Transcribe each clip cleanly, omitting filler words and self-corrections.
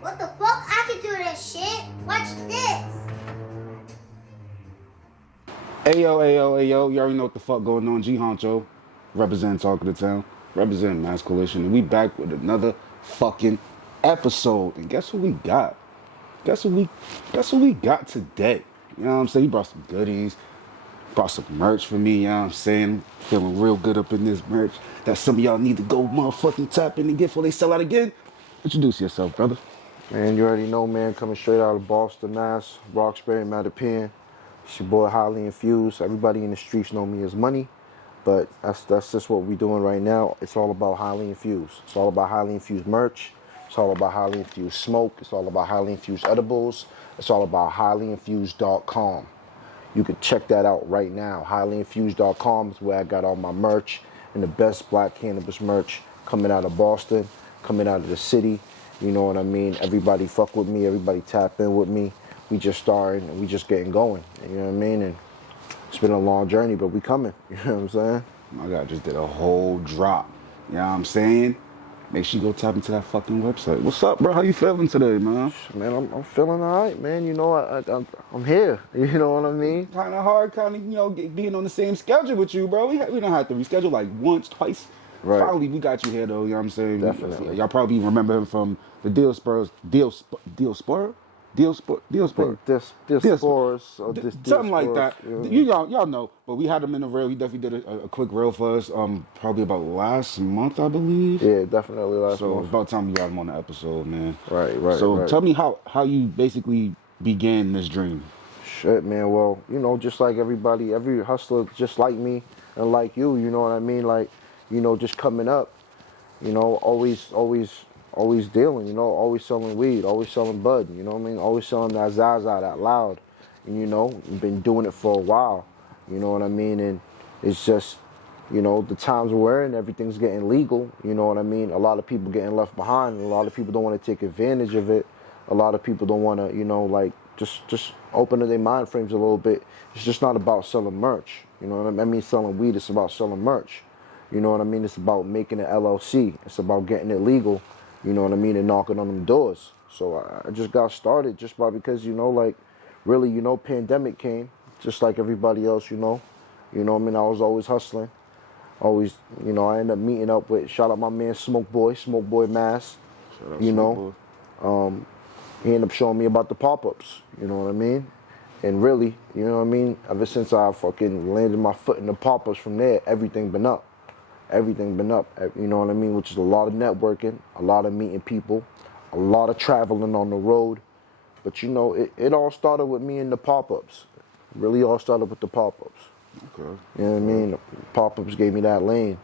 What the fuck? I can do this shit. Watch this. Ayo, you already know what the fuck going on. G Honcho, represent Talk of the Town, represent Mass Coalition, and we back with another fucking episode. And guess what we got? Guess what we got today? You know what I'm saying? He brought some goodies, brought some merch for me, you know what I'm saying? Feeling real good up in this merch that some of y'all need to go motherfucking tap in and get before they sell out again. Introduce yourself, brother. Man, you already know, man, coming straight out of Boston, Mass, Roxbury, Mattapan. It's your boy, Highly Infused. Everybody in the streets know me as Money, but that's just what we're doing right now. It's all about Highly Infused. It's all about Highly Infused merch. It's all about Highly Infused smoke. It's all about Highly Infused edibles. It's all about highlyinfused.com. You can check that out right now. Highlyinfused.com is where I got all my merch and the best black cannabis merch coming out of Boston, coming out of the city. You know what I mean? Everybody fuck with me. Everybody tap in with me. We just starting and we just getting going. You know what I mean? And it's been a long journey, but we coming. You know what I'm saying? My God, just did a whole drop. You know what I'm saying? Make sure you go tap into that fucking website. What's up, bro? How you feeling today, man? Man, I'm feeling all right, man. You know, I'm here. You know what I mean? Kind of hard, being on the same schedule with you, bro. We don't have to reschedule like once, twice. Right. Finally, we got you here, though. You know what I'm saying? Definitely. Y'all probably remember him from the Diasporas. Something like that. Y'all know. But we had him in the rail. He definitely did a quick rail for us. Probably about last month, I believe. Yeah, definitely last month. So about time we got him on the episode, man. Right. So tell me how you basically began this dream. Shit, man. Well, you know, just like everybody, every hustler, just like me and like you. You know what I mean? Like, you know, just coming up. You know, always dealing, you know, always selling weed, always selling bud, you know what I mean? Always selling that Zaza, that loud. And, you know, we've been doing it for a while, you know what I mean? And it's just, you know, the times we're in, everything's getting legal, you know what I mean? A lot of people getting left behind, and a lot of people don't want to take advantage of it. A lot of people don't want to, you know, like, just open their mind frames a little bit. It's just not about selling merch, you know what I mean? Selling weed, it's about selling merch. You know what I mean? It's about making an LLC. It's about getting it legal. You know what I mean? And knocking on them doors. So I just got started just because, you know, like, really, you know, pandemic came, just like everybody else, you know. You know what I mean? I was always hustling. Always, you know, I ended up meeting up with, shout out my man Smoke Boy Mass. You know. He ended up showing me about the pop-ups. You know what I mean? And really, you know what I mean? Ever since I fucking landed my foot in the pop-ups from there, everything been up. Everything been up, you know what I mean? Which is a lot of networking, a lot of meeting people, a lot of traveling on the road. But, you know, it all started with me and the pop-ups. Really all started with the pop-ups. Okay. You know what I mean? The pop-ups gave me that lane.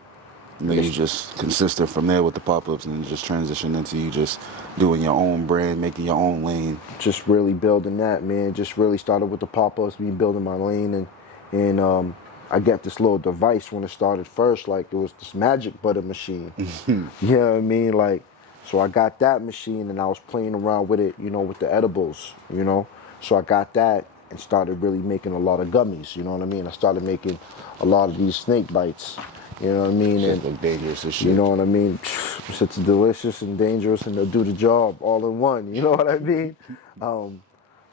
And then you just consistent from there with the pop-ups and then just transition into you just doing your own brand, making your own lane. Just really building that, man. Just really started with the pop-ups, me building my lane. And I got this little device when it started first, like it was this magic butter machine. You know what I mean? Like, so I got that machine and I was playing around with it, you know, with the edibles, you know. So I got that and started really making a lot of gummies, you know what I mean? I started making a lot of these snake bites, you know what I mean? Shit look dangerous as shit. You know what I mean? It's delicious and dangerous and they'll do the job all in one, you know what I mean?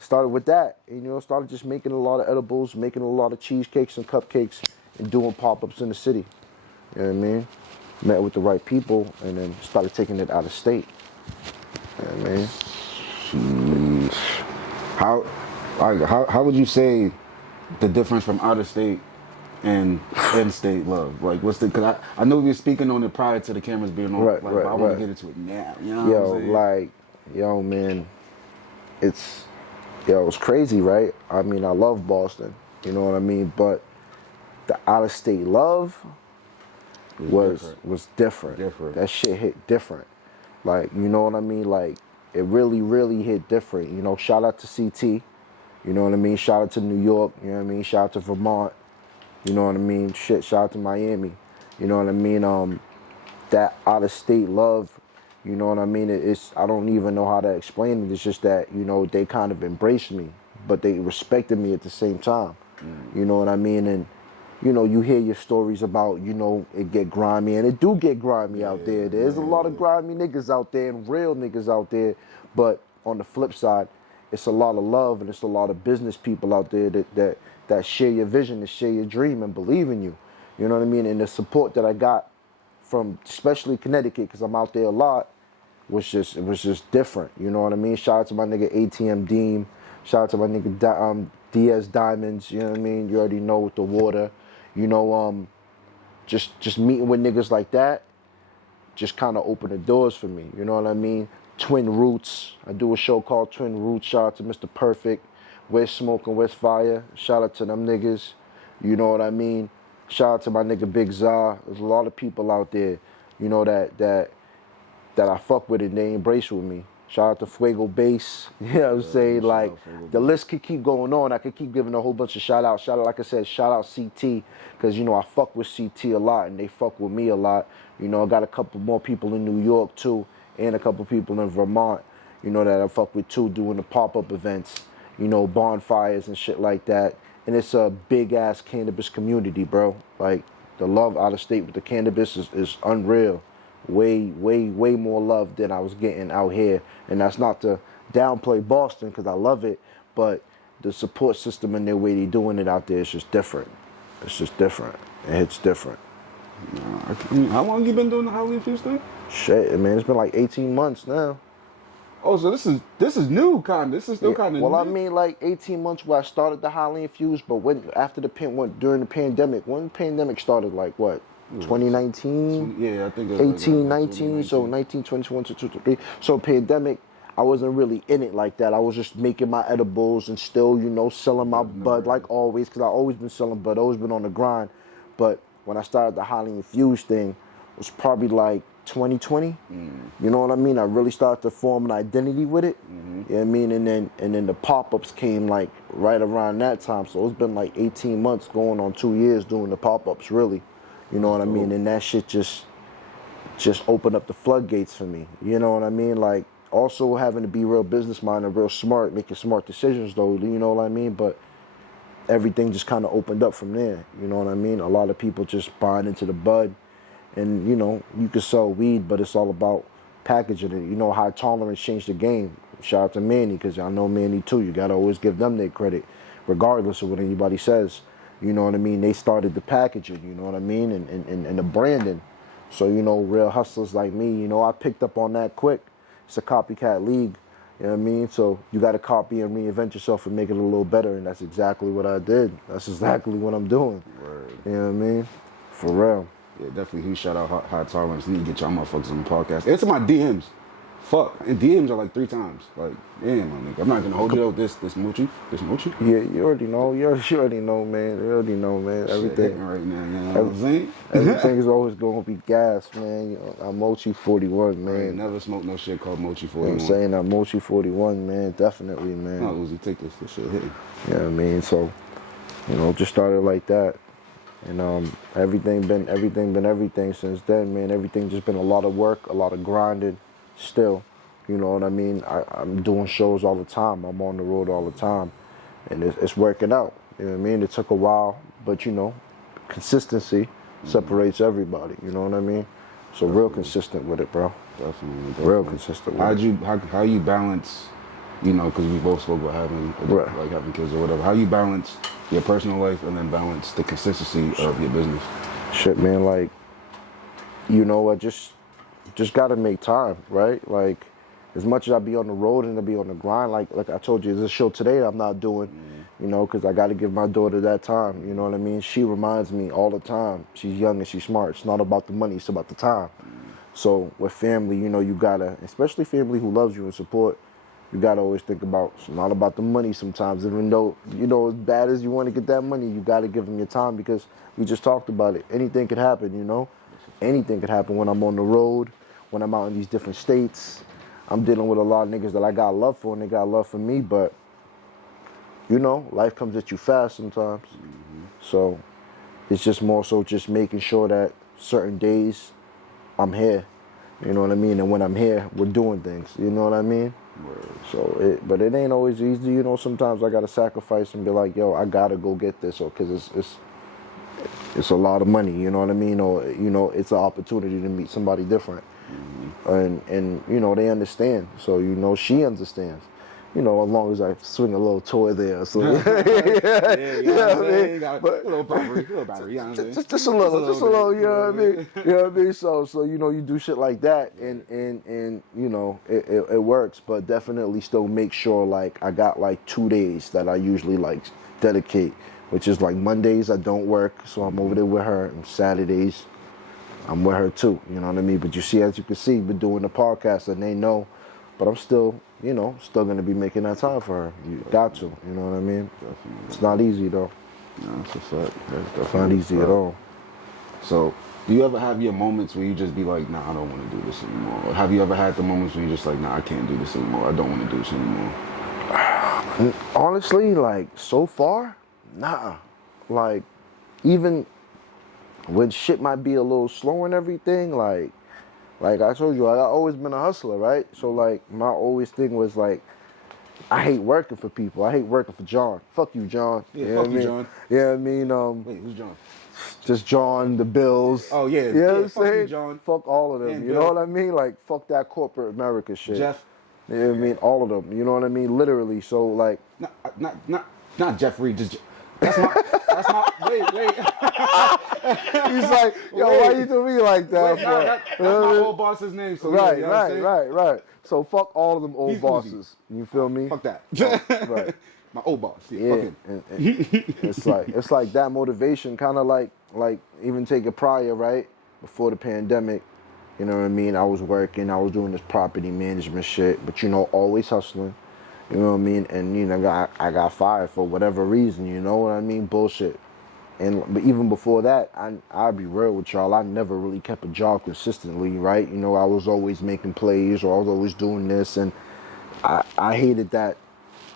Started with that, and, you know, started just making a lot of edibles, making a lot of cheesecakes and cupcakes, and doing pop-ups in the city. You know what I mean? Met with the right people, and then started taking it out of state. You know what I mean? How would you say the difference from out of state and in-state love? Like, what's the? Cause I know we were speaking on it prior to the cameras being on. Right. But I want to get into it now. You know what I'm saying? Man, it's crazy, right? I mean, I love Boston, you know what I mean? But the out-of-state love was different. That shit hit different. Like, you know what I mean? Like, it really, really hit different. You know, shout out to CT, you know what I mean? Shout out to New York, you know what I mean? Shout out to Vermont, you know what I mean? Shout out to Miami, you know what I mean? That out-of-state love, you know what I mean? I don't even know how to explain it. It's just that, you know, they kind of embraced me, but they respected me at the same time. You know what I mean? And, you know, you hear your stories about, you know, it get grimy, and it do get grimy out there. There's a lot of grimy niggas out there and real niggas out there, but on the flip side, it's a lot of love and it's a lot of business people out there that share your vision, that share your dream and believe in you. You know what I mean? And the support that I got from especially Connecticut, because I'm out there a lot, was just different. You know what I mean? Shout out to my nigga ATM Deem. Shout out to my nigga DS Diamonds. You know what I mean? You already know with the water. You know, just meeting with niggas like that just kind of opened the doors for me. You know what I mean? Twin Roots. I do a show called Twin Roots. Shout out to Mr. Perfect. Where's Smoke and Where's Fire? Shout out to them niggas. You know what I mean? Shout out to my nigga Big Zah. There's a lot of people out there, you know, that I fuck with and they embrace with me. Shout out to Fuego Bass. You know what I'm saying? Like, the list could keep going on. I could keep giving a whole bunch of shout outs. Shout out, like I said, shout out CT. Because, you know, I fuck with CT a lot and they fuck with me a lot. You know, I got a couple more people in New York too. And a couple people in Vermont, you know, that I fuck with too, doing the pop-up events. You know, bonfires and shit like that. And it's a big-ass cannabis community, bro. Like, the love out of state with the cannabis is unreal. Way more love than I was getting out here. And that's not to downplay Boston, because I love it, but the support system and the way they doing it out there is just different. It's just different. It hits different. How long you been doing the Highly Infused thing? Shit, man, it's been like 18 months now. Oh, so this is new kind. This is still kind of new. Well, I mean, like 18 months where I started the Highly Infused, but during the pandemic, when the pandemic started, like what? 2019? Yeah, I think 18, 19, so 19, 20, 21, 22, 23. So pandemic, I wasn't really in it like that. I was just making my edibles and still, you know, selling my bud like always, because I always been selling bud, always been on the grind. But when I started the Highly Infused thing, it was probably like 2020. You know what I mean? I really started to form an identity with it. You know what I mean? And then the pop-ups came like right around that time. So it's been like 18 months going on 2 years doing the pop-ups, really. You know what I mean? And that shit just opened up the floodgates for me. You know what I mean? Like, also having to be real business minded, real smart, making smart decisions though, you know what I mean? But everything just kind of opened up from there. You know what I mean? A lot of people just buying into the bud. And, you know, you can sell weed, but it's all about packaging it. You know, High Tolerance changed the game. Shout out to Manny, because I know Manny too. You got to always give them their credit, regardless of what anybody says. You know what I mean? They started the packaging, you know what I mean? And the branding. So, you know, real hustlers like me, you know, I picked up on that quick. It's a copycat league, you know what I mean? So you got to copy and reinvent yourself and make it a little better. And that's exactly what I did. That's exactly what I'm doing. Word. You know what I mean? For real. Yeah, definitely. Huge shout out High Tolerance. Need to get y'all motherfuckers on the podcast. Answer my DMs. Fuck. And DMs are like 3 times. Like, damn, my nigga. I'm not gonna hold you up. This Mochi. Yeah, you already know. You already know, man. You already know, man. Everything right now, you know what I'm saying? Everything is always gonna be gas, man. You know, I'm Mochi 41, man. I ain't never smoked no shit called Mochi 41. You know what I'm saying? I'm Mochi 41, man. Definitely, man. No, Uzi, take this. This shit hitting. You know what I mean? So, you know, just started like that. And everything been everything since then, man. Everything just been a lot of work, a lot of grinding still. You know what I mean? I'm doing shows all the time. I'm on the road all the time. And it's working out. You know what I mean? It took a while, but, you know, consistency separates everybody. You know what I mean? So real consistent with it, bro. Definitely. Real consistent with it. How you balance, you know, because we both spoke about like having kids or whatever. How you balance your personal life and then balance the consistency of your business? Shit, man, like, you know, I just gotta make time, right? Like, as much as I be on the road and I be on the grind, like I told you, this show today I'm not doing, you know, because I got to give my daughter that time, you know what I mean? She reminds me all the time. She's young and she's smart. It's not about the money, it's about the time. So with family, you know, you got to, especially family who loves you and support, you got to always think about, it's not about the money sometimes. Even though, you know, as bad as you want to get that money, you got to give them your time, because we just talked about it. Anything could happen, you know? Anything could happen when I'm on the road, when I'm out in these different states. I'm dealing with a lot of niggas that I got love for and they got love for me, but, you know, life comes at you fast sometimes. So it's just more so just making sure that certain days I'm here, you know what I mean? And when I'm here, we're doing things, you know what I mean? So, but it ain't always easy, you know. Sometimes I gotta sacrifice and be like, yo, I gotta go get this, or because it's a lot of money, you know what I mean? Or, you know, it's an opportunity to meet somebody different. And you know, they understand. So, you know, she understands. You know, as long as I swing a little toy there. So, yeah, you know what I'm saying? But A little battery, you know what I'm saying? just a little, bit, you know what I mean? You know what I mean? So, you know, you do shit like that and you know, it works, but definitely still make sure, like, I got, like, 2 days that I usually, like, dedicate, which is, like, Mondays I don't work, so I'm over there with her, and Saturdays I'm with her too, you know what I mean? But you see, as you can see, been doing the podcast and they know, but I'm still, you know, still gonna be making that time for her. You got to, you know what I mean? Definitely. It's not easy though. No, it's a fact. It's not easy at all. So, do you ever have your moments where you just be like, nah, I don't want to do this anymore? Or have you ever had the moments where you're just like, nah, I can't do this anymore. I don't want to do this anymore? Honestly, like, so far, nah. Like, even when shit might be a little slow and everything, like I told you, I always been a hustler, right? So, like, my always thing was, like, I hate working for people. I hate working for John. Fuck you, John. Yeah, you know fuck what you, I mean? John. Yeah, I mean, Wait, who's John? just John, the Bills. Oh, yeah. You know what I'm Fuck you, saying? John. Fuck all of them. And You Bill. know what I mean? Like, fuck that corporate America shit. Jeff. You know what I mean? All of them. You know what I mean? Literally. So, like, Not Jeffrey, just that's my wait. he's like, yo, why you do me like that? Wait, nah, that's my old boss's name. So Right, yeah, you know what I'm saying? right. So fuck all of them old He's bosses. You feel me? Fuck that. Right. My old boss. Yeah, Yeah, fuck him. and it's like that motivation, kind of like even take it prior, right? Before the pandemic, you know what I mean? I was working, I was doing this property management shit, but you know, always hustling. You know what I mean? And you know, I got fired for whatever reason. You know what I mean? Bullshit. But even before that, I'll be real with y'all. I never really kept a job consistently, right? You know, I was always making plays, or I was always doing this, and I hated that,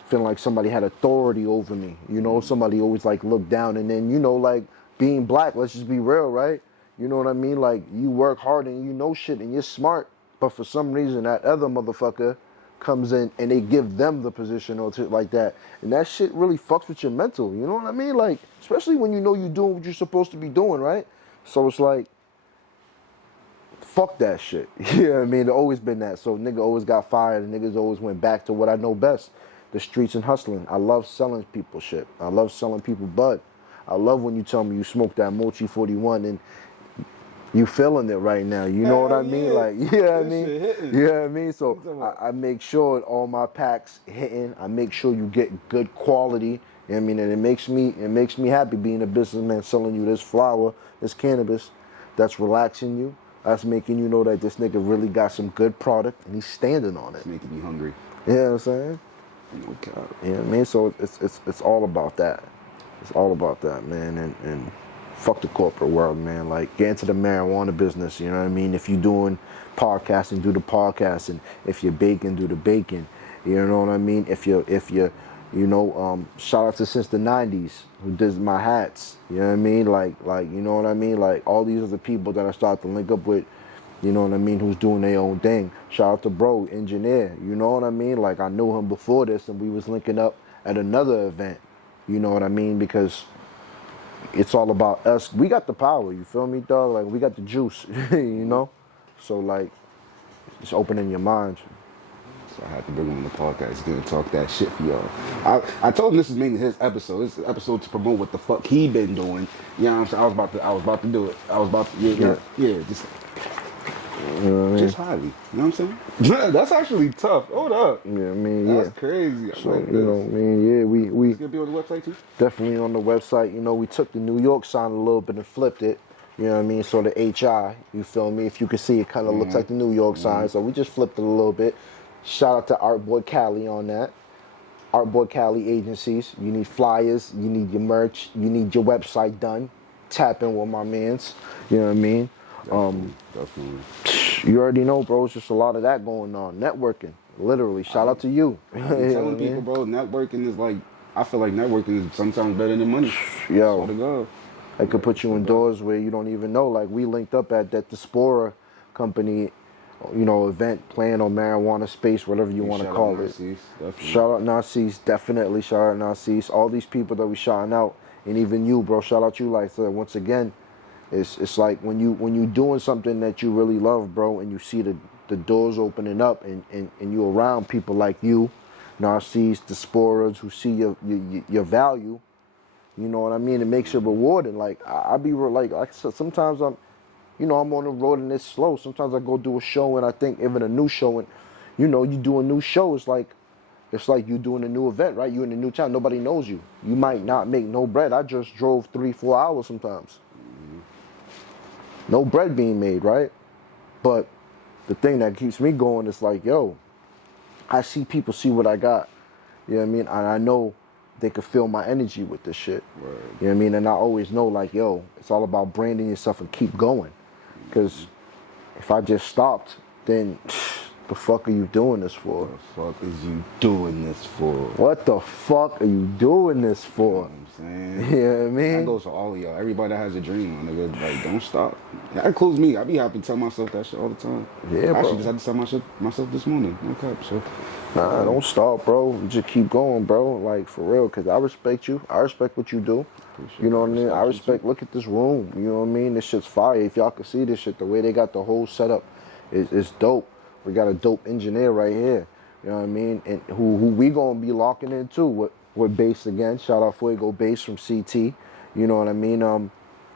feeling like somebody had authority over me. You know, somebody always like looked down, and then, you know, like, being black, let's just be real, right? You know what I mean? Like, you work hard and you know shit and you're smart, but for some reason that other motherfucker comes in and they give them the position or shit like that, and that shit really fucks with your mental. You know what I mean? Like, especially when you know you're doing what you're supposed to be doing, right? So it's like, fuck that shit. You know what I mean? It's always been that. So nigga always got fired and niggas always went back to what I know best, the streets and hustling. I love selling people shit. I love selling people bud. I love when you tell me you smoke that Mochi 41 and you feeling it right now. You know what I mean? Yeah. Like, you know what I That mean? shit hitting. You know what I mean? So I make sure all my packs hitting. I make sure you get good quality. You know what I mean? And it makes me happy being a businessman selling you this flower, this cannabis that's relaxing you. That's making you know that this nigga really got some good product and he's standing on it. It's making me hungry. You know what I'm saying? No cap. You know what I mean? So it's all about that. It's all about that, man. And fuck the corporate world, man. Like, get into the marijuana business, you know what I mean? If you're doing podcasting, do the podcasting. If you're baking, do the baking. You know what I mean? If you you know, shout out to Since the 90s, who does my hats. You know what I mean? Like, you know what I mean? Like, all these other people that I start to link up with, you know what I mean, who's doing their own thing. Shout out to bro, engineer, you know what I mean? Like, I knew him before this and we was linking up at another event. You know what I mean? Because it's all about us. We got the power, you feel me, dog? Like, we got the juice, you know? So, like, just opening your mind. So I had to bring him on the podcast. He's gonna talk that shit for y'all. I told him this is mainly his episode. This is an episode to promote what the fuck he been doing. You know what I'm saying? I was about to do it. I was about to, just You know what I mean? just highly. You know what I'm saying? That's actually tough. Hold up. Yeah, I mean, That's yeah. crazy. I So, like you know, I this. mean, yeah, we It's gonna be on the website too? definitely on the website. You know, we took the New York sign a little bit and flipped it. You know what I mean? So the HI, you feel me? If you can see, it kind of looks like the New York sign. So we just flipped it a little bit. Shout out to Art Boy Cali on that. Art Boy Cali agencies. You need flyers. You need your merch. You need your website done. Tap in with my mans. You know what I mean? Definitely. You already know, bro. It's just a lot of that going on. Networking. Literally. Shout out to you. I'm You know what telling I people, mean? bro, networking is like, I feel like networking is sometimes better than money. Yo. Swear to God. It could put you in doors where you don't even know. Like, we linked up at that Diaspora company, you know, event, playing on marijuana space, whatever you want to Shout call out it. Narcisse, definitely. Shout out Narcisse, definitely shout out Narcisse. All these people that we shouting out and even you, bro. Shout out you, like said. Once again, it's like when you doing something that you really love, bro, and you see the doors opening up, and you around people like you, Narcisse, the Sporers, who see your value. You know what I mean? It makes it rewarding. Like I be like I said, sometimes I'm on the road and it's slow. Sometimes I go do a show and I think even a new show, and you do a new show. It's like you doing a new event, right? You in a new town. Nobody knows you. You might not make no bread. I just drove 3-4 hours sometimes. No bread being made, right? But the thing that keeps me going is like, yo, I see people see what I got. You know what I mean? And I know they could feel my energy with this shit. Right. You know what I mean? And I always know, like, yo, it's all about branding yourself and keep going. Because if I just stopped, then the fuck are you doing this for? What the fuck is you doing this for? What the fuck are you doing this for? You know what I'm saying? You know what I mean? That goes for all of y'all. Everybody that has a dream, my nigga. Like, don't stop. That includes me. I be happy to tell myself that shit all the time. Yeah, I bro. actually just had to tell myself this morning. No cap, so. Nah, don't stop, bro. Just keep going, bro. Like, for real, because I respect you. I respect what you do. You know what I mean? I respect, look at this room. You know what I mean? This shit's fire. If y'all can see this shit, the way they got the whole setup is dope. We got a dope engineer right here. You know what I mean? And who we gonna be locking into with bass again. Shout out Fuego Bass from CT. You know what I mean?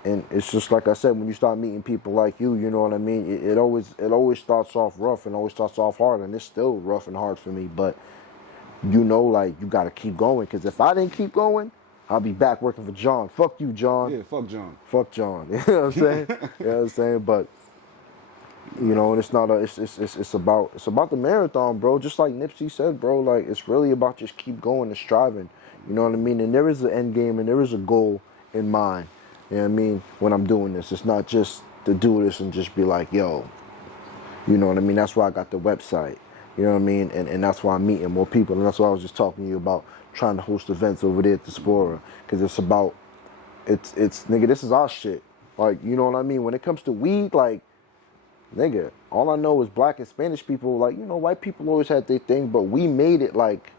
And it's just like I said, when you start meeting people like you know what I mean? It always starts off rough and always starts off hard, and it's still rough and hard for me. But like you gotta keep going, because if I didn't keep going, I'll be back working for John. Fuck you, John. Yeah, fuck John. Fuck John. You know what I'm saying? You know what I'm saying? But it's not it's about the marathon, bro. Just like Nipsey said, bro, like it's really about just keep going and striving. You know what I mean? And there is an end game and there is a goal in mind. You know what I mean? When I'm doing this, it's not just to do this and just be like, yo, you know what I mean? That's why I got the website. You know what I mean? And that's why I'm meeting more people. And that's why I was just talking to you about trying to host events over there at the Spora. Because it's about, it's nigga, this is our shit. Like, you know what I mean? When it comes to weed, like, nigga, all I know is black and Spanish people, like, white people always had their thing, but we made it like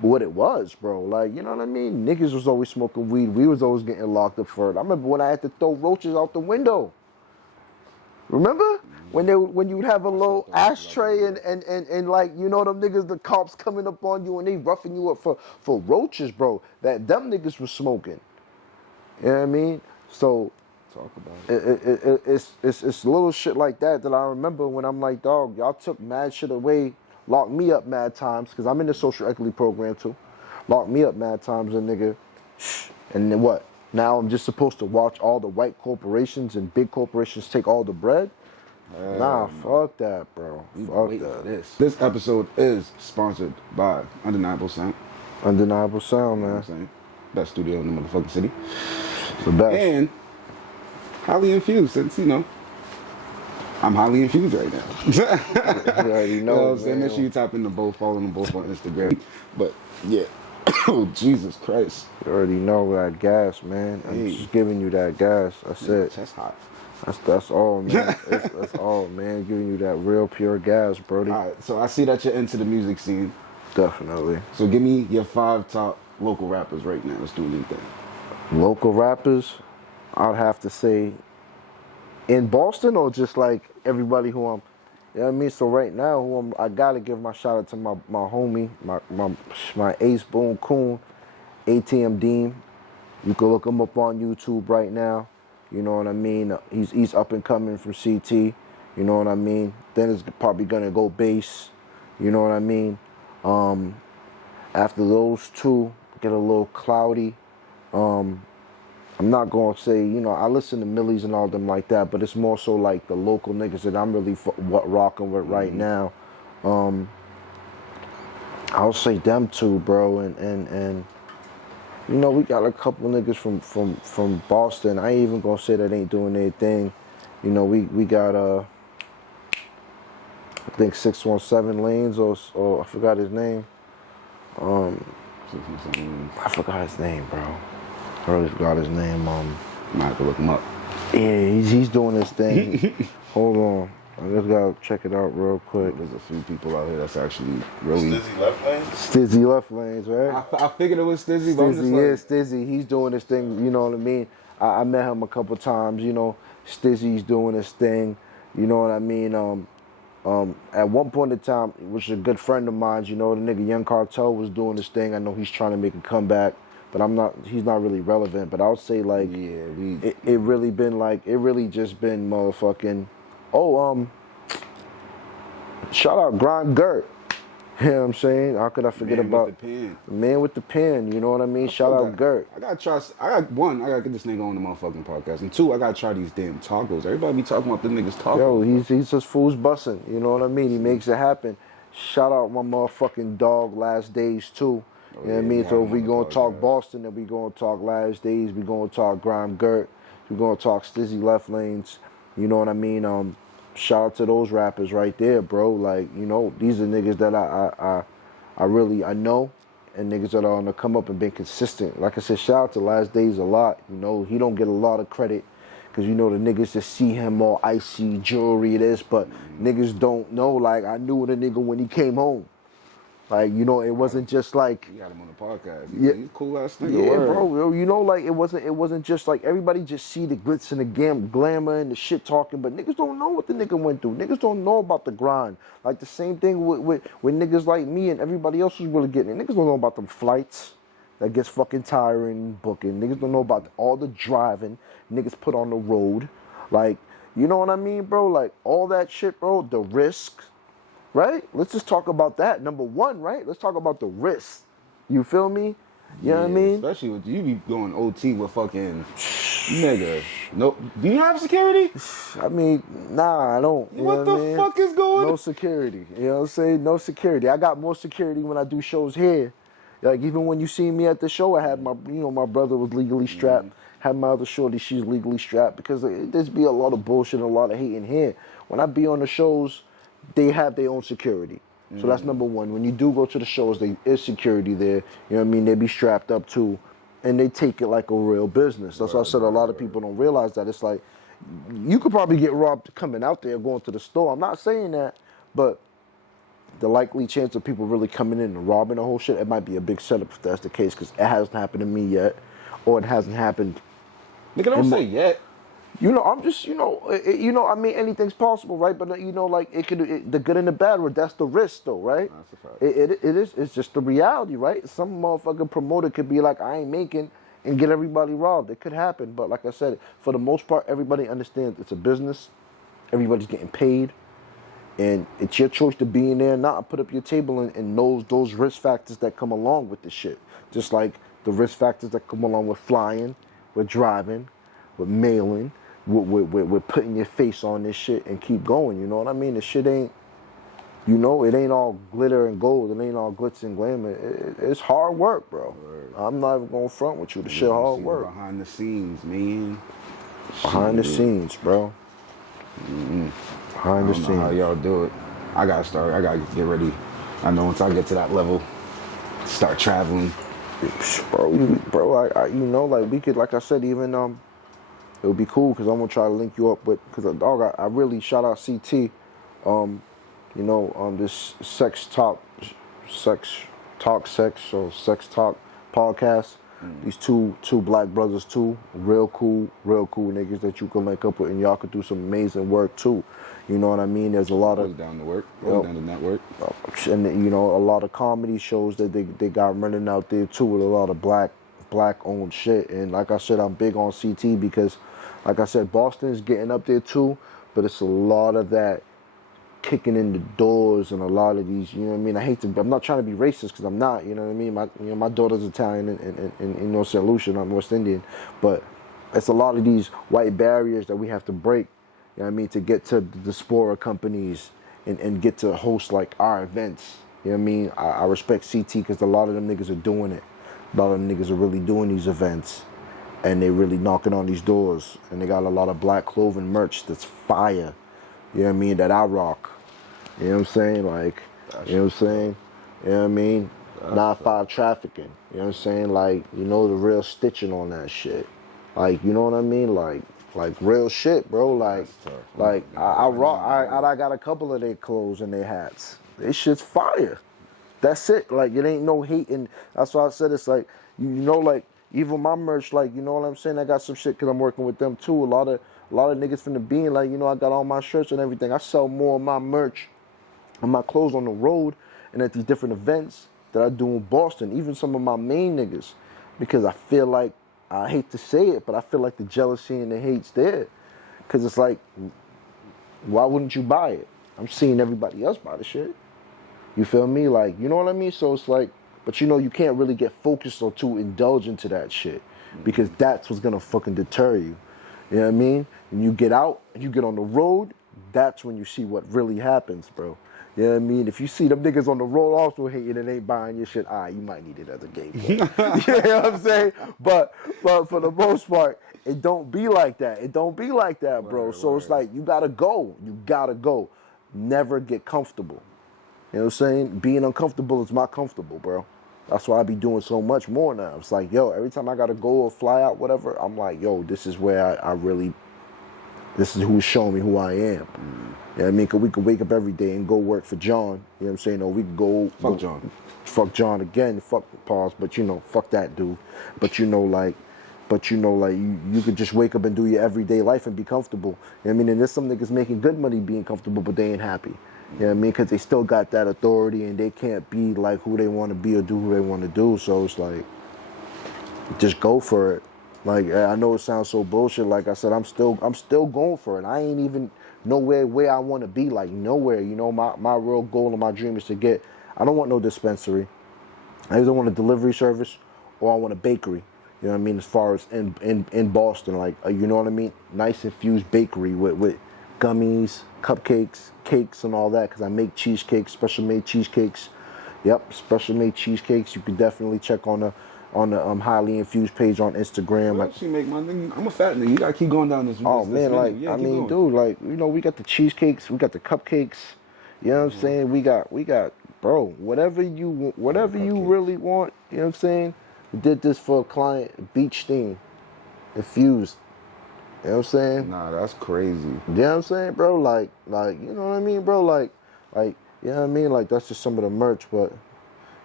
what it was, bro. Like, you know what I mean? Niggas was always smoking weed. We was always getting locked up for it. I remember when I had to throw roaches out the window. Remember? When you would have a little ashtray and like, them niggas, the cops coming up on you and they roughing you up for roaches, bro. That them niggas was smoking. You know what I mean? So Talk about it. It's little shit like that I remember when I'm like, dog, y'all took mad shit away, locked me up mad times, because I'm in the social equity program too. Locked me up mad times, and nigga, and then what? Now I'm just supposed to watch all the white corporations and big corporations take all the bread? Nah, fuck that, bro. Fuck that. This episode is sponsored by Undeniable Sound. Undeniable Sound, You know man. what I'm saying? Best studio in the motherfucking city. The best. And highly infused, since, I'm highly infused right now. You already You know what I'm saying? man. Make sure you tap into both, follow them both on Instagram. But, yeah. Oh, Jesus Christ. You already know that gas, man. I'm Hey. just giving you that gas. That's it. That's hot. That's all, man. That's all, man. Giving you that real pure gas, Brody. All right, so I see that you're into the music scene. Definitely. So give me your 5 top local rappers right now. Let's do anything. Local rappers, I'd have to say in Boston, or just like everybody who I'm, you know what I mean? So right now, I gotta give my shout out to my homie, my ace Boone Coon, ATM Dean. You can look him up on YouTube right now. You know what I mean? He's up and coming from CT. You know what I mean? Then it's probably gonna go bass. You know what I mean? After those two, get a little cloudy. I'm not gonna say, I listen to Millies and all them like that, but it's more so like the local niggas that I'm really rocking with right now. I'll say them two, bro, and we got a couple niggas from Boston. I ain't even gonna say that ain't doing their thing. We got I think 617 Lanes or I forgot his name. I forgot his name, bro. I really forgot his name. Might have to look him up. Yeah, he's doing his thing. Hold on. I just gotta check it out real quick. There's a few people out here that's actually really. Stizzy left lane? Stizzy left lanes, right? I figured it was Stizzy, but I'm just Stizzy like, is Stizzy. He's doing his thing. You know what I mean? I met him a couple times. You know, Stizzy's doing his thing. You know what I mean? At one point in time, which is a good friend of mine. You know, the nigga Young Cartel was doing his thing. I know he's trying to make a comeback, but he's not really relevant. But I would say like, yeah, it really been like, it really just been motherfucking. Oh, shout out Grind Gert. You know what I'm saying? How could I forget about with the pen. the man with the pen? You know what I mean? Shout out Gert. I gotta try. I gotta get this nigga on the motherfucking podcast, and two, I gotta try these damn tacos. Everybody be talking about them niggas tacos. Yo, he's just fools busting. You know what I mean? He makes it happen. Shout out my motherfucking dog, Last Days too. You know what I mean? So if we gonna talk Boston, then we gonna talk Last Days. We gonna talk Grime Gert. We gonna talk Stizzy Left Lanes. You know what I mean? Shout out to those rappers right there, bro. Like, you know, these are niggas that I know, and niggas that are on the come up and been consistent. Like I said, shout out to Last Days a lot. You know, he don't get a lot of credit because, you know, the niggas that see him all icy jewelry, this, but niggas don't know. Like, I knew the nigga when he came home. Like, you know, it wasn't just like, You got him on the podcast. Yeah. He's a cool ass nigga. yeah, word. bro. You know, like it wasn't just like everybody just see the glitz and the glamour and the shit talking, but niggas don't know what the nigga went through. Niggas don't know about the grind. Like the same thing with niggas like me and everybody else who's really getting it. Niggas don't know about them flights that gets fucking tiring booking. Niggas don't know about all the driving niggas put on the road. Like, you know what I mean, bro? Like all that shit, bro. The risks. Right? Let's just talk about that. Number one, right? Let's talk about the risk. You feel me? You know what I mean? Especially with you be going OT with fucking nigga. No, do you have security? I mean, nah, I don't. You What know the I mean? fuck is going No on? security. You know what I'm saying? No security. I got more security when I do shows here. Like even when you see me at the show, I had my brother was legally strapped. Had my other shorty, she's legally strapped because there's be a lot of bullshit and a lot of hate in here. When I be on the shows, they have their own security. So that's number one. When you do go to the shows, there is security there. You know what I mean? They be strapped up too. And they take it like a real business. That's why I said a lot of people don't realize that. It's like, you could probably get robbed coming out there going to the store. I'm not saying that, but the likely chance of people really coming in and robbing the whole shit, it might be a big setup if that's the case, because it hasn't happened to me yet, or it hasn't happened. Nigga, don't say yet. You know, I'm just, I mean, anything's possible, right? But, like, the good and the bad, that's the risk, though, right? That's a fact. It is, it's just the reality, right? Some motherfucking promoter could be like, I ain't making, and get everybody robbed. It could happen, but like I said, for the most part, everybody understands it's a business. Everybody's getting paid, and it's your choice to be in there or not. Put up your table and those risk factors that come along with this shit. Just like the risk factors that come along with flying, with driving, with mailing, with putting your face on this shit and keep going, you know what I mean? The shit ain't, it ain't all glitter and gold. It ain't all glitz and glamour. It's hard work, bro. Word. I'm not even going to front with you. The shit hard work. Behind the scenes, man. Behind the scenes, bro. Behind the I don't know how scenes. y'all do it. I gotta start. I gotta get ready. I know once I get to that level, start traveling. Bro, I like we could, like I said, even it would be cool because I'm gonna try to link you up with, because dog, I really shout out CT, this sex talk podcast. These two black brothers too, real cool niggas that you can link up with, and y'all could do some amazing work too. You know what I mean? There's a lot of down to work, down to network, and a lot of comedy shows that they got running out there too, with a lot of black owned shit. And like I said, I'm big on CT because, like I said, Boston is getting up there too, but it's a lot of that kicking in the doors and a lot of these, you know what I mean? I'm not trying to be racist because I'm not, you know what I mean? My daughter's Italian and St. Lucia, I'm West Indian, but it's a lot of these white barriers that we have to break, you know what I mean, to get to the diaspora companies and get to host like our events. You know what I mean? I respect CT because a lot of them niggas are doing it. A lot of them niggas are really doing these events, and they really knocking on these doors, and they got a lot of black clothing merch that's fire. You know what I mean? That I rock. You know what I'm saying? Like, you know what I'm saying? You know what I mean? 9-5 trafficking. You know what I'm saying? Like, the real stitching on that shit. Like, you know what I mean? Like, Like real shit, bro. Like, That's tough. like Nah, I got a couple of their clothes and their hats. They shit's fire. That's it. Like it ain't no hating. That's why I said it's like you know like even my merch like you know what I'm saying. I got some shit because I'm working with them too. A lot of niggas from the being like you know I got all my shirts and everything. I sell more of my merch and my clothes on the road and at these different events that I do in Boston. Even some of my main niggas because I feel like I hate to say it, but I feel like the jealousy and the hate's there because it's like why wouldn't you buy it? I'm seeing everybody else buy the shit. You feel me? Like, you know what I mean? So it's like, but you know, you can't really get focused or too indulge into that shit because that's what's gonna fucking deter you. You know what I mean? When you get out and you get on the road, that's when you see what really happens, bro. You know what I mean? If you see them niggas on the road also hating and ain't buying your shit, you might need it as a game plan. You know what I'm saying? But for the most part, it don't be like that. It don't be like that, bro. So it's like, you gotta go. You gotta go. Never get comfortable. You know what I'm saying? Being uncomfortable is my comfortable, bro. That's why I be doing so much more now. It's like, yo, every time I gotta go or fly out, whatever, I'm like, yo, this is where I really, this is who's showing me who I am. You know what I mean? Cause we could wake up every day and go work for John. You know what I'm saying? Or we could go. Fuck John. Fuck John again. Fuck pause. But you know, fuck that dude. But you know, like, you could just wake up and do your everyday life and be comfortable. You know what I mean? And there's some niggas making good money being comfortable, but they ain't happy. You know what I mean? Because they still got that authority and they can't be like who they want to be or do who they want to do. So it's like, just go for it. Like, I know it sounds so bullshit. Like I said, I'm still going for it. I ain't even nowhere where I want to be. Like, nowhere. You know, my real goal and my dream is to get, I don't want no dispensary. I either want a delivery service or I want a bakery. You know what I mean? As far as in Boston, like, you know what I mean? Nice infused bakery with gummies, cupcakes, cakes, and all that. Because I make cheesecakes, special made cheesecakes. Yep, special made cheesecakes. You can definitely check on the Highly Infused page on Instagram. What else you make, man? I'm a fat nigga. You gotta keep going down this. Oh this man, like yeah, I mean, going. dude, like you know, we got the cheesecakes, we got the cupcakes. You know what I'm saying? We got, bro. Whatever you really want. You know what I'm saying? We did this for a client, Beach Steam, infused. You know what I'm saying? Nah, that's crazy. You know what I'm saying, bro? Like, you know what I mean, bro? Like, you know what I mean? Like, that's just some of the merch, but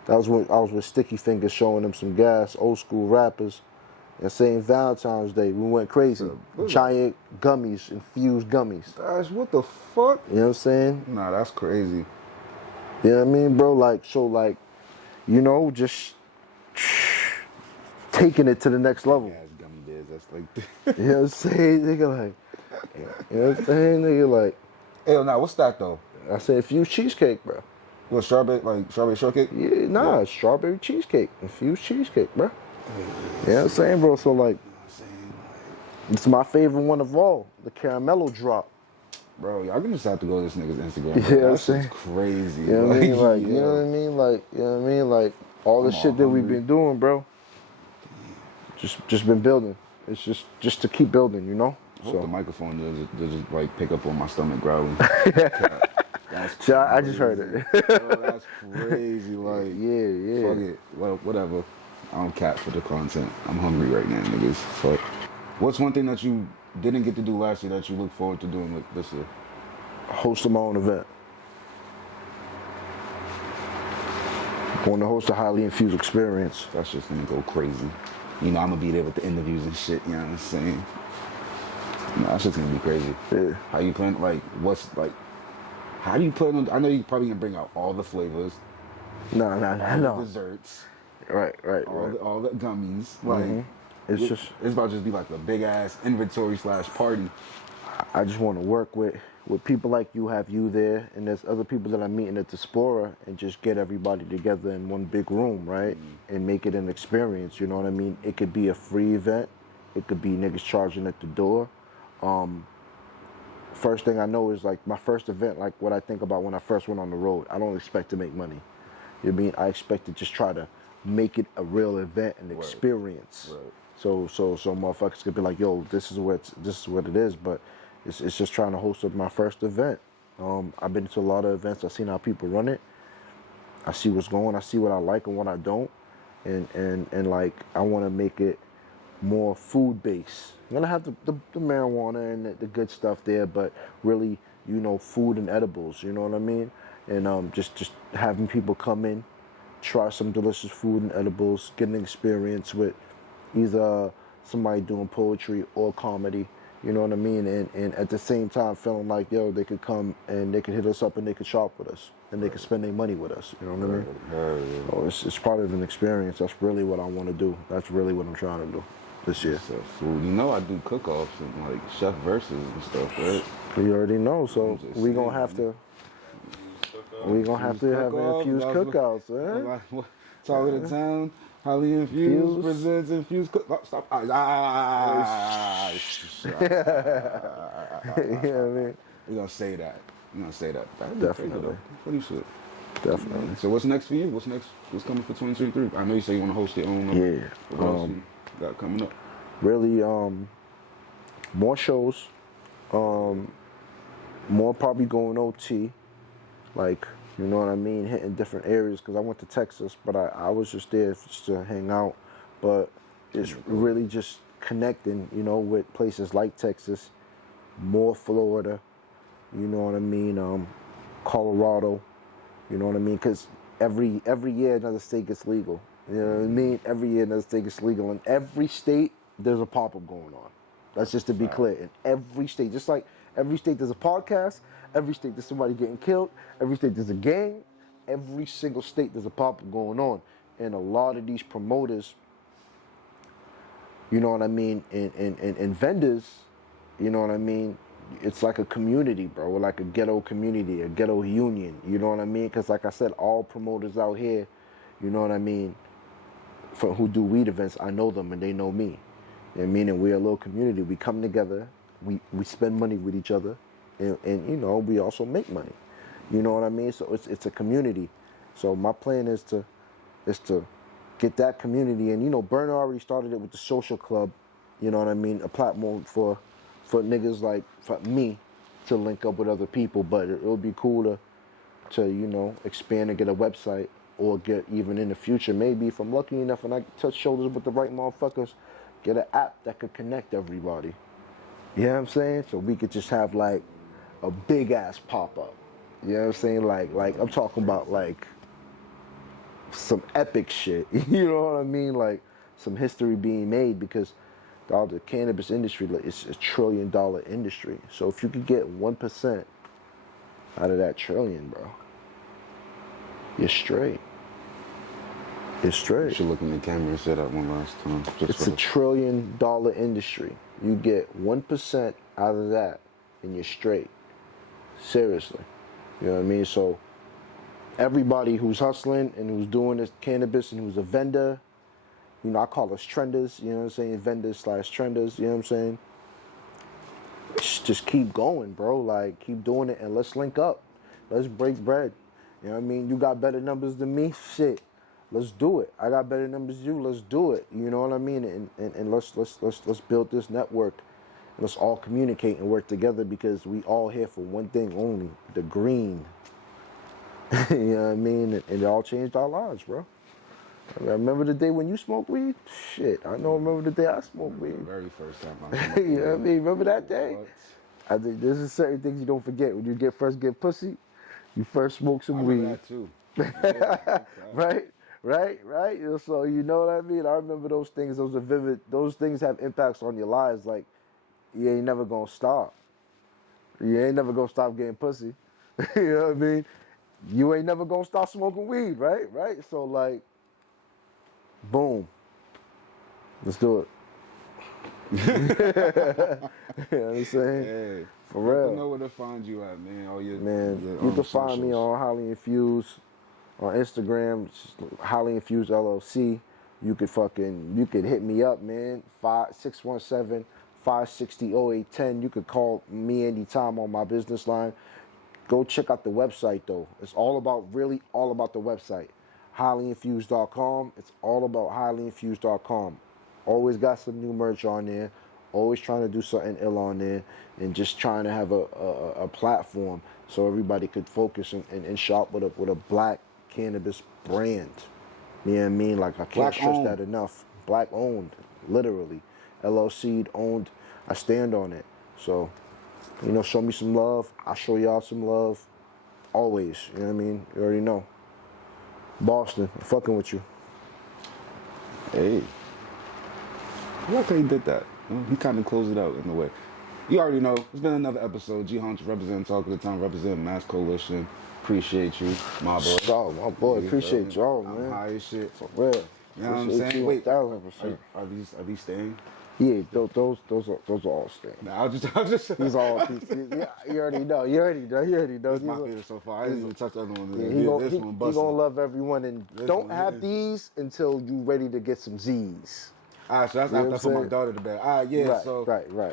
that was when I was with Sticky Fingers showing them some gas, old school rappers. And saying Valentine's Day, we went crazy. Giant gummies, infused gummies. Gosh, what the fuck? You know what I'm saying? Nah, that's crazy. You know what I mean, bro? Like, so, like, you know, just taking it to the next level. Gas gummy bears, that's like. You know what I'm saying? Nigga, like, you know what I'm saying? Nigga, like. Hell, nah, what's that though? I said infused cheesecake, bro. What, strawberry shortcake? Yeah, nah, strawberry cheesecake, infused cheesecake, bro. You know what I'm saying, bro? So, like, it's my favorite one of all, the caramello drop. Bro, y'all gonna just have to go to this nigga's Instagram. Yeah, Bro. I'm That saying. shit's crazy. You know what I mean? Like, yeah. you know what I mean? Like, you know what I mean? Like, all the shit that we've been doing, bro. Just been building. It's just to keep building, you know? I hope the microphone doesn't like pick up on my stomach growling. That's See, I just heard it. Bro, that's crazy. Like, yeah. fuck it. Well, whatever. I don't cap for the content. I'm hungry right now, niggas. Fuck. What's one thing that you didn't get to do last year that you look forward to doing this year? Hosting my own event. Want to host a Highly Infused experience. That's just gonna go crazy. You know, I'm gonna be there with the interviews and shit. You know what I'm saying? No, that's just gonna be crazy. Yeah. How you plan? Like, what's like? How do you plan on? I know you probably gonna bring out all the flavors. No. The desserts. Right. All the gummies. Like, It's about to just be like a big ass inventory / party. I just want to work with people like you, have you there, and there's other people that I'm meeting at the Spora, and just get everybody together in one big room, right? And make it an experience, you know what I mean? It could be a free event. It could be niggas charging at the door. First thing I know is like my first event, like what I think about when I first went on the road. I don't expect to make money. You know what I mean? I expect to just try to make it a real event and experience. Right. So motherfuckers could be like, yo, this is what it is, but it's just trying to host up my first event. I've been to a lot of events. I've seen how people run it. I see what's going. I see what I like and what I don't, and like I want to make it more food based. I'm gonna have the marijuana and the good stuff there, but really, food and edibles. You know what I mean? And just having people come in, try some delicious food and edibles, get an experience with either somebody doing poetry or comedy. You know what I mean? And at the same time, feeling like, yo, they could come and they could hit us up and they could shop with us and they could spend their money with us. You know what I mean? So it's part of an experience. That's really what I want to do. That's really what I'm trying to do this year. So food. You know I do cook-offs and like chef verses and stuff, right? You already know. So we gonna have to. We gonna have to have infused cookouts, man. Talk of the town. Highly Infused presents infused cook. Oh, stop. You know what I mean? We're gonna say that. We're gonna say that. Definitely. Pretty shit. Definitely. So what's next for you? What's next? What's coming for 2023? I know you say you want to host your own. Yeah. What else you got coming up? Really, more shows. More probably going OT. Like, you know what I mean? Hitting different areas because I went to Texas, but I was just there just to hang out. But it's really just connecting, with places like Texas, more Florida, you know what I mean? Colorado, you know what I mean? Because every year another state gets legal. You know what I mean? Every year another state gets legal. In every state, there's a pop-up going on. That's just to be clear. In every state, just like every state there's a podcast, every state there's somebody getting killed, every state there's a gang, every single state there's a pop-up going on. And a lot of these promoters, you know what I mean, and vendors, you know what I mean, it's like a community, bro, like a ghetto community, a ghetto union, you know what I mean? Because like I said, all promoters out here, you know what I mean, who do weed events, I know them and they know me. You know what I mean? And we're a little community. We come together, we spend money with each other, and we also make money. You know what I mean? So it's a community. So my plan is to get that community, and Burner already started it with the social club. You know what I mean? A platform for niggas like for me to link up with other people. But it would be cool to expand and get a website, or get even in the future, maybe if I'm lucky enough and I touch shoulders with the right motherfuckers, get an app that could connect everybody. You know what I'm saying? So we could just have like a big ass pop up. You know what I'm saying? Like I'm talking about like some epic shit. You know what I mean? Like some history being made, because the cannabis industry is a $1 trillion industry. So if you could get 1% out of that trillion, bro, you're straight. You're straight. You should look in the camera and say that one last time. It's a $1 trillion industry. You get 1% out of that and you're straight. Seriously. You know what I mean? So everybody who's hustling and who's doing this cannabis and who's a vendor, I call us trenders, you know what I'm saying? Vendors / trenders, you know what I'm saying? Just keep going, bro. Like, keep doing it and let's link up. Let's break bread. You know what I mean? You got better numbers than me? Shit. Let's do it. I got better numbers than you. Let's do it. You know what I mean? And let's build this network. And let's all communicate and work together, because we all here for one thing only, the green. You know what I mean? And it all changed our lives, bro. I remember the day when you smoked weed? Shit, I remember the day I smoked weed. The very first time I smoked weed. You know what I mean? Remember that day? What? I think there's just certain things you don't forget. When you first get pussy, you first smoke some weed. That too. Yeah, Right. So you know what I mean? I remember those things. Those are vivid. Those things have impacts on your lives. Like, you ain't never gonna stop. You ain't never gonna stop getting pussy. You know what I mean? You ain't never gonna stop smoking weed, right? So like, boom. Let's do it. You know what I'm saying? Hey, for real. People know where to find you at, man. You can find me on Highly Infused on Instagram, Highly Infused LLC. You could hit me up, man. 617-560-0810. You could call me anytime on my business line. Go check out the website though. It's all about the website. Highlyinfused.com. It's all about highlyinfused.com. Always got some new merch on there. Always trying to do something ill on there, and just trying to have a platform so everybody could focus and shop with a black cannabis brand. You know what I mean? Like, I can't stress that enough. Black owned, literally. LLC owned. I stand on it. So, you know, show me some love. I'll show y'all some love. Always. You know what I mean? You already know. Boston, I'm fucking with you. Hey. I like how he did that. You know, he kind of closed it out in a way. You already know. It's been another episode. G Hunch representing Talk of the Town, representing Mass Coalition. Appreciate you, my boy. Oh, my boy. You Appreciate feel me? y'all, I'm man. high as shit. For real. You know what I'm Appreciate saying? you Wait, 1000%. are these staying? Yeah, those are all staying. Nah, I'll just. These all pieces. Yeah, you already know. You already know. This is my favorite so far. I didn't even touch the other one. Yeah, This one he busting. gonna love everyone, and This don't one have is. these until you ready to get some Z's. All right, so that's You know after I what put I'm my saying? daughter to bed. All right, yeah, Right, so. right. You know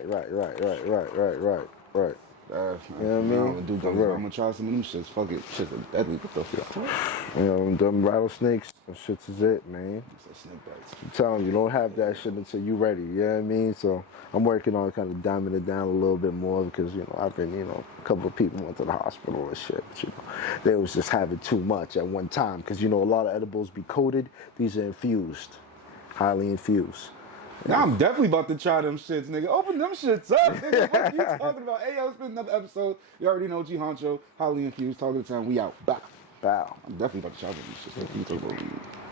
You know what I mean? I'm For real. gonna try some new shits. Fuck it. Shit's deadly. What the fuck? You know, them rattlesnakes, them shits is it, man. It's a snake bites. I'm telling you, don't have that shit until you ready. You know what I mean? So I'm working on kind of dumbing it down a little bit more because, you know, I've been, you know, a couple of people went to the hospital and shit. But, you know, they was just having too much at one time because, you know, a lot of edibles be coated. These are infused, highly infused. Now I'm definitely about to try them shits, nigga. Open them shits up, nigga. What you talking about? Hey, yo, it's been another episode. You already know G Honcho, Highly Infused, Talk of the Town. We out. Bow. Bow. I'm definitely about to try them shits. What you talking about?